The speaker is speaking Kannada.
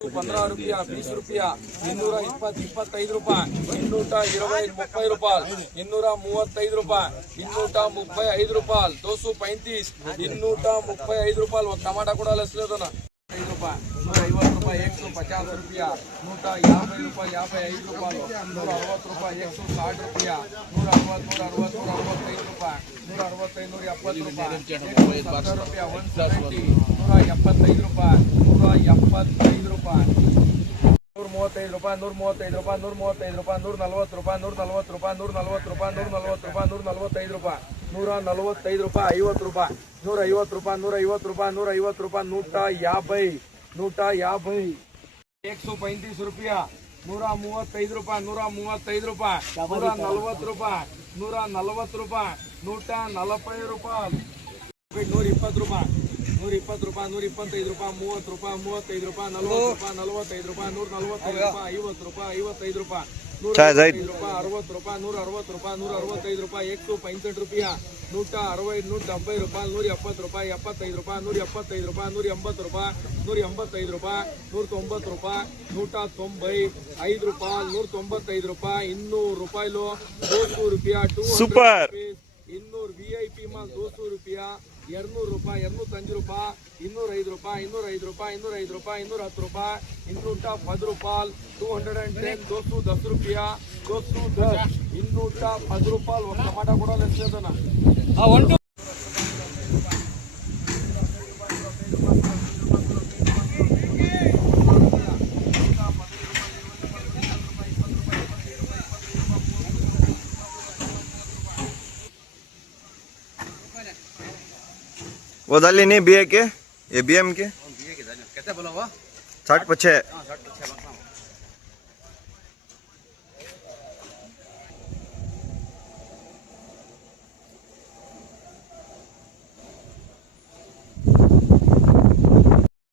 15 रुपया 20 रुपया 220 25 ರೂಪಾಯಿ 220 30 ರೂಪಾಯಿ 235 ರೂಪಾಯಿ 235 ರೂಪಾಯಿ 235 235 ರೂಪಾಯಿ ಒಂದು ಟಮಾಟಾ ಕೂಡ ಲಸ್ಲೇದನ 5 ರೂಪಾಯಿ 150 ರೂಪಾಯಿ 150 ರೂಪಾಯಿ 150 ರೂಪಾಯಿ 55 ರೂಪಾಯಿ 160 ರೂಪಾಯಿ 160 ರೂಪಾಯಿ 160 165 ರೂಪಾಯಿ 165 170 ರೂಪಾಯಿ 170 ರೂಪಾಯಿ 175 ರೂಪಾಯಿ 175 ರೂಪಾಯಿ 135 ರೂಪಾಯಿ 135 ರೂಪಾಯಿ 135 ರೂಪಾಯಿ 140 ರೂಪಾಯಿ 140 ರೂಪಾಯಿ 140 ರೂಪಾಯಿ 140 ರೂಪಾಯಿ 145 ರೂಪಾಯಿ 145 ರೂಪಾಯಿ 50 ರೂಪಾಯಿ 150 ರೂಪಾಯಿ 150 ರೂಪಾಯಿ 150 ರೂಪಾಯಿ 150 135 ರೂಪಾಯಿ 135 ರೂಪಾಯಿ 135 ರೂಪಾಯಿ 140 ರೂಪಾಯಿ 140 ರೂಪಾಯಿ 140 ರೂಪಾಯಿ 120 ರೂಪಾಯಿ 120 ರೂಪಾಯಿ 125 ರೂಪಾಯಿ 30 ರೂಪಾಯಿ 35 ರೂಪಾಯಿ 40 ರೂಪಾಯಿ 45 ರೂಪಾಯಿ 145 ರೂಪಾಯಿ 50 ರೂಪಾಯಿ 55 ರೂಪಾಯಿ 155 ರೂಪಾಯಿ 60 ರೂಪಾಯಿ 160 ರೂಪಾಯಿ 165 ರೂಪಾಯಿ 165 ರೂಪಾಯಿ 160 170 ರೂಪಾಯಿ 170 ರೂಪಾಯಿ 75 ರೂಪಾಯಿ 175 ರೂಪಾಯಿ 180 ರೂಪಾಯಿ 185 ರೂಪಾಯಿ 185 ರೂಪಾಯಿ 195 ರೂಪಾಯಿ 195 ರೂಪಾಯಿ 200 ರೂಪಾಯಿ 200 ರೂಪಾಯಿ ಸೂಪರ್ 200 VIP ಮಾಲ್ 200 ರೂಪಾಯಿ 200 ರೂಪಾಯಿ 205 ರೂಪಾಯಿ 205 ರೂಪಾಯಿ 205 ರೂಪಾಯಿ 205 ರೂಪಾಯಿ 210 ರೂಪಾಯಿ 210 ರೂಪಾಯಿ 210 210 ರೂಪಾಯಿ 210 210 ರೂಪಾಯಿ ಒಂದು ಟಮಾಟಾ ಕೂಡ ಲಕ್ಷದನ वो दाली नहीं बीए के ये बीएम के कैसे बोला हुआ 60 पछे 60